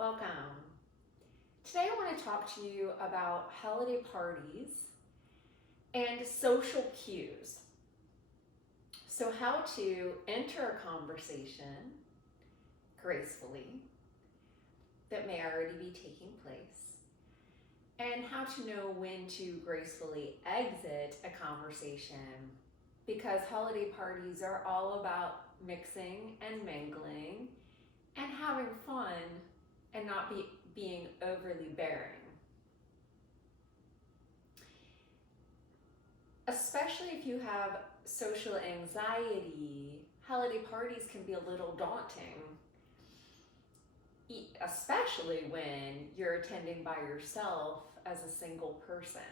Welcome. Today I want to talk to you about holiday parties and social cues. So, how to enter a conversation gracefully that may already be taking place, and how to know when to gracefully exit a conversation, because holiday parties are all about mixing and mingling and having fun and not being overly bearing. Especially if you have social anxiety, holiday parties can be a little daunting, especially when you're attending by yourself as a single person.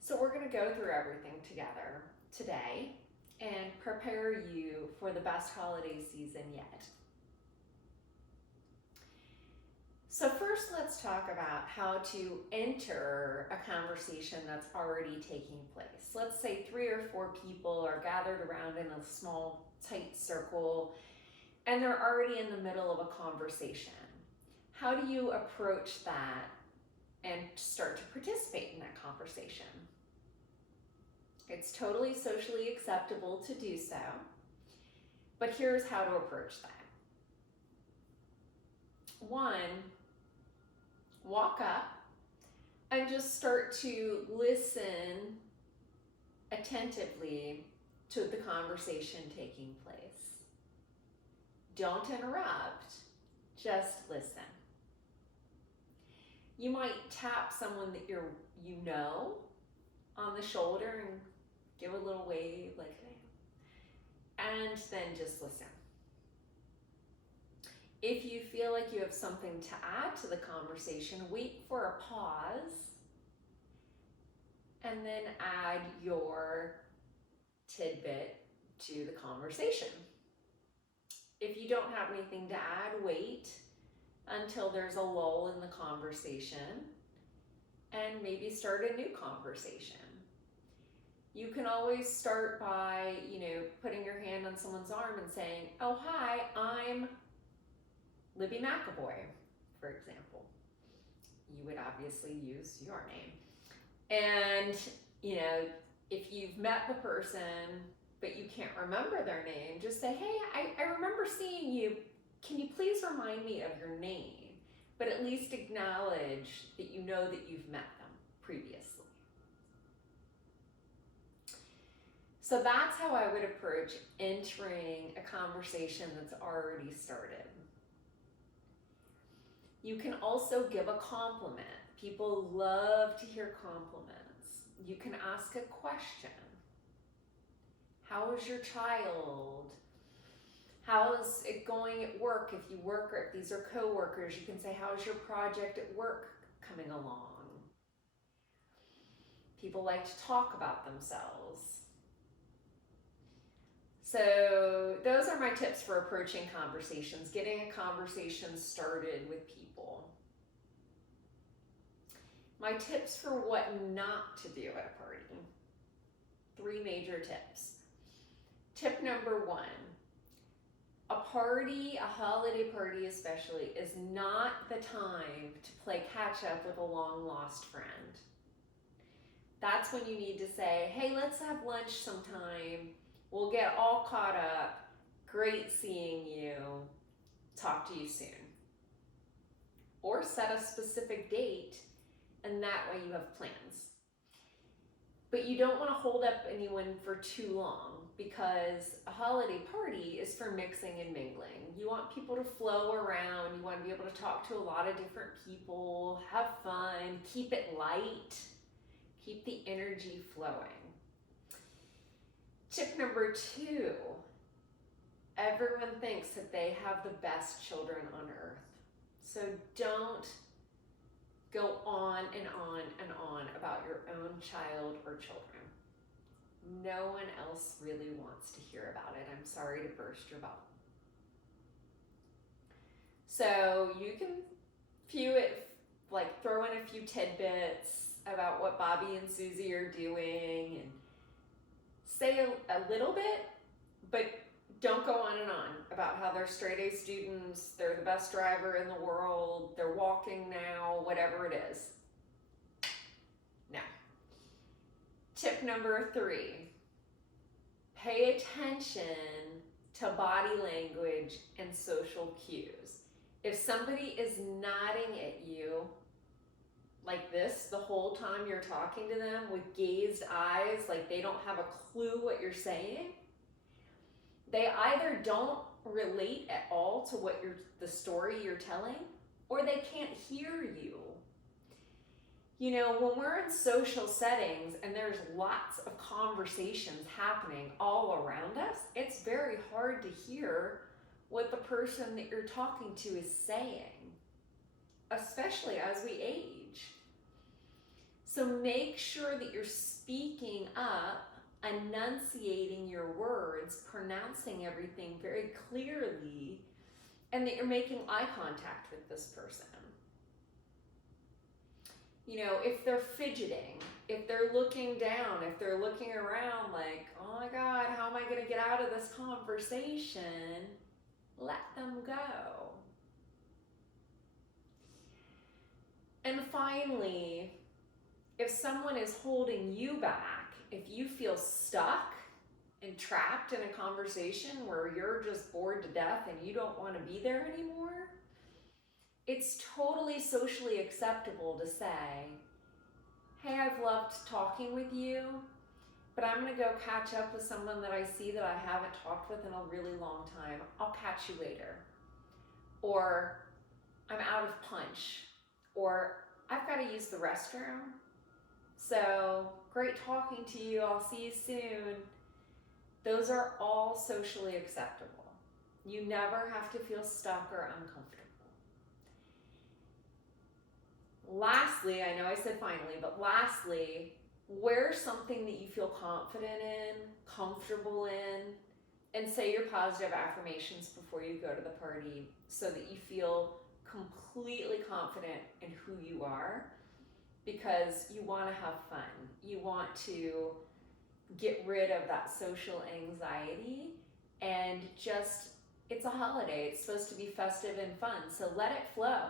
So we're going to go through everything together today and prepare you for the best holiday season yet. So first, let's talk about how to enter a conversation that's already taking place. Let's say 3 or 4 people are gathered around in a small, tight circle, and they're already in the middle of a conversation. How do you approach that and start to participate in that conversation? It's totally socially acceptable to do so, but here's how to approach that. 1, walk up and just start to listen attentively to the conversation taking place. Don't interrupt, just listen. You might tap someone that you know on the shoulder and give a little wave like, and then just listen. If you feel like you have something to add to the conversation, wait for a pause and then add your tidbit to the conversation. If you don't have anything to add, wait until there's a lull in the conversation and maybe start a new conversation. You can always start by, putting your hand on someone's arm and saying, "Oh, hi, I'm Libby McAvoy," for example. You would obviously use your name. And, if you've met the person, but you can't remember their name, just say, "Hey, I remember seeing you. Can you please remind me of your name?" But at least acknowledge that you know that you've met them previously. So that's how I would approach entering a conversation that's already started. You can also give a compliment. People love to hear compliments. You can ask a question. How is your child? How is it going at work? If you work or if these are coworkers, you can say, "How's your project at work coming along?" People like to talk about themselves. So those are my tips for approaching conversations, getting a conversation started with people. My tips for what not to do at a party. 3 major tips. Tip number 1, a holiday party especially, is not the time to play catch up with a long lost friend. That's when you need to say, "Hey, let's have lunch sometime. We'll get all caught up. Great seeing you. Talk to you soon." Or set a specific date, and that way you have plans. But you don't want to hold up anyone for too long, because a holiday party is for mixing and mingling. You want people to flow around. You want to be able to talk to a lot of different people, have fun, keep it light, keep the energy flowing. Tip number 2, everyone thinks that they have the best children on earth. So don't go on and on and on about your own child or children. No one else really wants to hear about it. I'm sorry to burst your bubble. So you can throw in a few tidbits about what Bobby and Susie are doing and say a little bit, but don't go on and on about how they're straight A students, they're the best driver in the world, they're walking now, whatever it is. No. Tip number 3, pay attention to body language and social cues. If somebody is nodding at you like this the whole time you're talking to them with gazed eyes, like they don't have a clue what you're saying, they either don't relate at all to what the story you're telling, or they can't hear you. You know, when we're in social settings and there's lots of conversations happening all around us, it's very hard to hear what the person that you're talking to is saying, especially as we age. So make sure that you're speaking up, enunciating your words, pronouncing everything very clearly, and that you're making eye contact with this person. You know, if they're fidgeting, if they're looking down, if they're looking around like, oh my God, how am I going to get out of this conversation? Let them go. And finally, if someone is holding you back, if you feel stuck and trapped in a conversation where you're just bored to death and you don't want to be there anymore, it's totally socially acceptable to say, hey, I've loved talking with you, but I'm going to go catch up with someone that I see that I haven't talked with in a really long time. I'll catch you later. Or I'm out of punch. Or I've got to use the restroom. So great talking to you. I'll see you soon. Those are all socially acceptable. You never have to feel stuck or uncomfortable. Lastly, I know I said finally, but lastly, wear something that you feel confident in, comfortable in, and say your positive affirmations before you go to the party so that you feel completely confident in who you are, because you want to have fun. You want to get rid of that social anxiety, and just, it's a holiday. It's supposed to be festive and fun, so let it flow.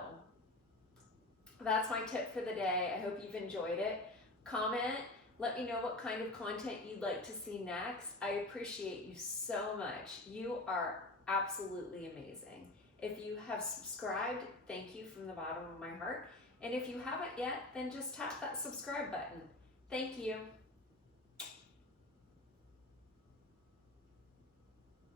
That's my tip for the day. I hope you've enjoyed it. Comment, let me know what kind of content you'd like to see next. I appreciate you so much. You are absolutely amazing. If you have subscribed, thank you from the bottom of my heart. And if you haven't yet, then just tap that subscribe button. Thank you.